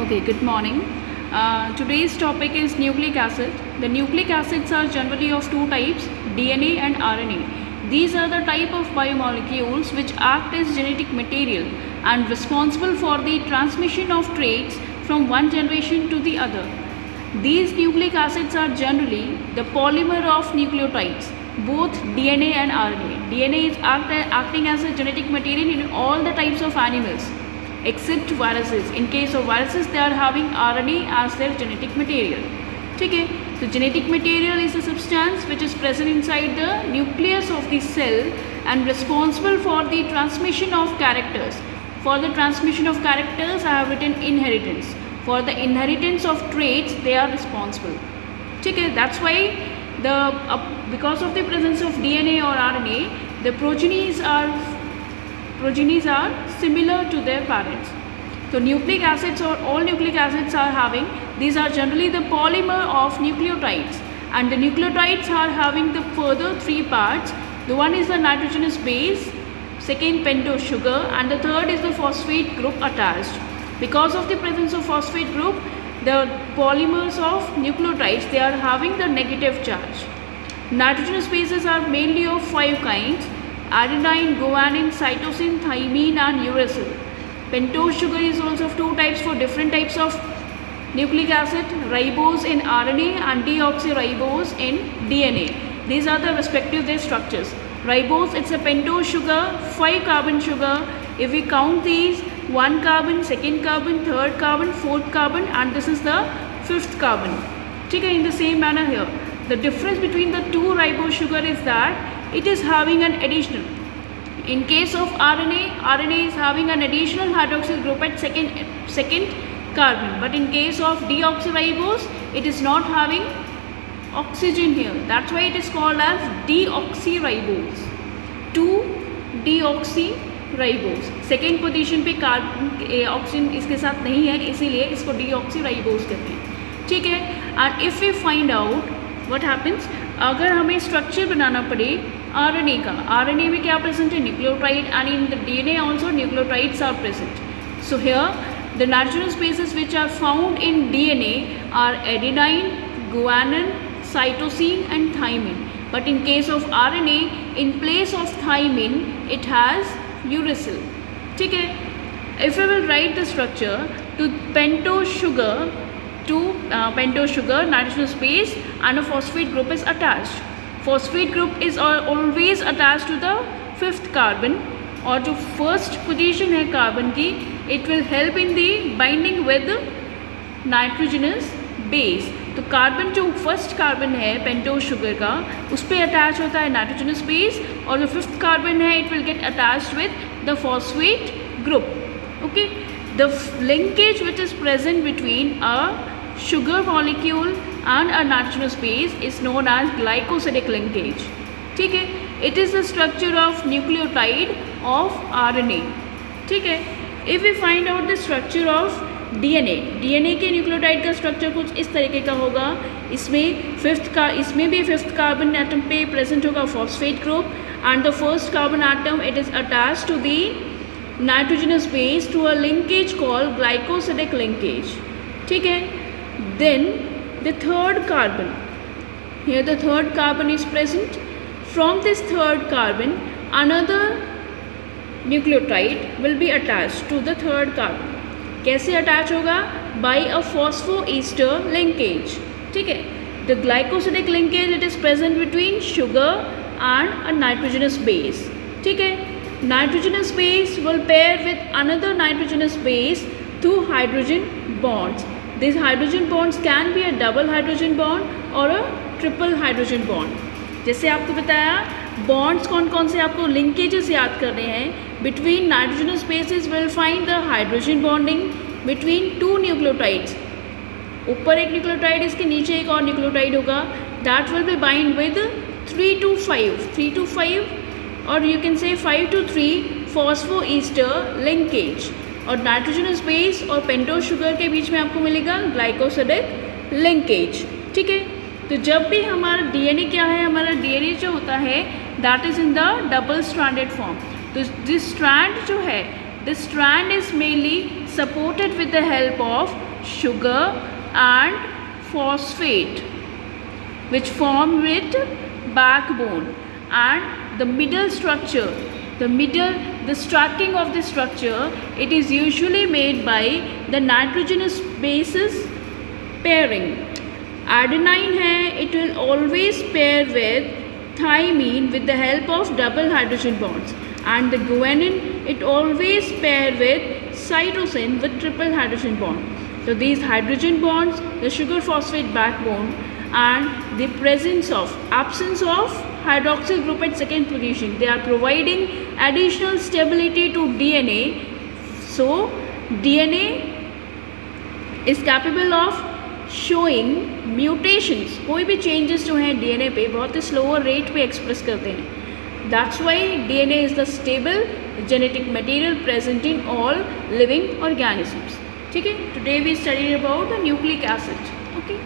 Okay, good morning. Today's topic is nucleic acid. The nucleic acids are generally of two types, DNA and RNA. These are the type of biomolecules which act as genetic material and responsible for the transmission of traits from one generation to the other. These nucleic acids are generally the polymer of nucleotides, both DNA and RNA. DNA is acting as a genetic material in all the types of animals except viruses. In case of viruses, they are having RNA as their genetic material. Okay, so genetic material is a substance which is present inside the nucleus of the cell and responsible for the transmission of characters. For the transmission of characters, I have written inheritance. For the inheritance of traits, they are responsible. Okay, that's why because of the presence of DNA or RNA, the progenies are similar to their parents. So nucleic acids or all nucleic acids are having, these are generally the polymer of nucleotides, and the nucleotides are having the further three parts. The one is the nitrogenous base, second pentose sugar, and the third is the phosphate group attached. Because of the presence of phosphate group, the polymers of nucleotides, they are having the negative charge. Nitrogenous bases are mainly of 5 kinds: adenine, guanine, cytosine, thymine and uracil. Pentose sugar is also of 2 types for different types of nucleic acid: ribose in RNA and deoxyribose in DNA. These are the respective their structures. Ribose, it's a pentose sugar, 5 carbon sugar. If we count these, 1 carbon, 2nd carbon, 3rd carbon, 4th carbon, and this is the 5th carbon. Okay, in the same manner here. The difference between the 2 ribose sugar is that it is having an additional. In case of RNA is having an additional hydroxyl group at second carbon. But in case of deoxyribose, it is not having oxygen here. That's why it is called as deoxyribose. 2-deoxyribose. Second position पे carbon oxygen इसके साथ नहीं है, इसीलिए इसको deoxyribose कहते हैं. ठीक है. And if we find out what happens, अगर हमें स्ट्रक्चर बनाना पड़े RNA का, RNA में क्या प्रेजेंट है? Nucleotide, and in the DNA also nucleotides are present. So here the nitrogenous bases which are found in DNA are adenine, guanine, cytosine and thymine. But in case of RNA, in place of thymine, it has uracil. ठीक है. If we will write the structure, to pentose sugar, nitrogenous base and a phosphate group is attached. Phosphate group is always attached to the 5th carbon, और जो first position है carbon की, it will help in the binding with nitrogenous base. तो carbon जो first carbon है pentose sugar का, उस पर अटैच होता है नाइट्रोजनस बेस, और जो 5th कार्बन है it will get attached with the phosphate group. Okay, the linkage which is present between a sugar molecule and a nitrogenous base is known as glycosidic linkage. ठीक है. It is the structure of nucleotide of RNA. ठीक है. If we find out the structure of DNA के nucleotide का structure कुछ इस तरीके का होगा. इसमें भी 5th कार्बन एटम पे प्रेजेंट होगा phosphate group, and the first carbon atom it is attached to the nitrogenous base through a linkage called glycosidic linkage. ठीक है. Then the 3rd carbon, here the 3rd carbon is present. From this 3rd carbon, another nucleotide will be attached to the 3rd carbon. कैसे attach होगा? By a phosphoester linkage. ठीक है. The glycosidic linkage, it is present between sugar and a nitrogenous base. ठीक है. Nitrogenous base will pair with another nitrogenous base through hydrogen bonds. These hydrogen bonds can be a double hydrogen bond or a triple hydrogen bond. जैसे आपको बताया bonds कौन कौन से आपको linkages याद करने हैं. Between nitrogenous bases will find the hydrogen bonding between 2 nucleotides. ऊपर एक न्यूक्लियोटाइड, इसके नीचे एक और न्यूक्लियोटाइड होगा. That will be bind with 3 to 5 or you can say 5 to 3 phosphoester linkage. और नाइट्रोजनस बेस और पेंटोज शुगर के बीच में आपको मिलेगा ग्लाइकोसिडिक लिंकेज. ठीक है. तो जब भी हमारा DNA क्या है, हमारा DNA जो होता है that is in the double stranded form. तो दिस स्ट्रैंड जो है, this strand is mainly supported with the help of sugar and phosphate which form with backbone, and the middle structure, the stacking of the structure, it is usually made by the nitrogenous bases pairing. Adenine है, it will always pair with thymine with the help of double hydrogen bonds, and the guanine, it always pair with cytosine with triple hydrogen bond. So these hydrogen bonds, the sugar phosphate backbone, and the absence of hydroxyl group at second position, they are providing additional stability to DNA. So DNA is capable of showing mutations. कोई भी changes जो हैं DNA पे बहुत ही slower rate पे express करते हैं. That's why DNA is the stable genetic material present in all living organisms. ठीक है, today we studied about the nucleic acid. Okay.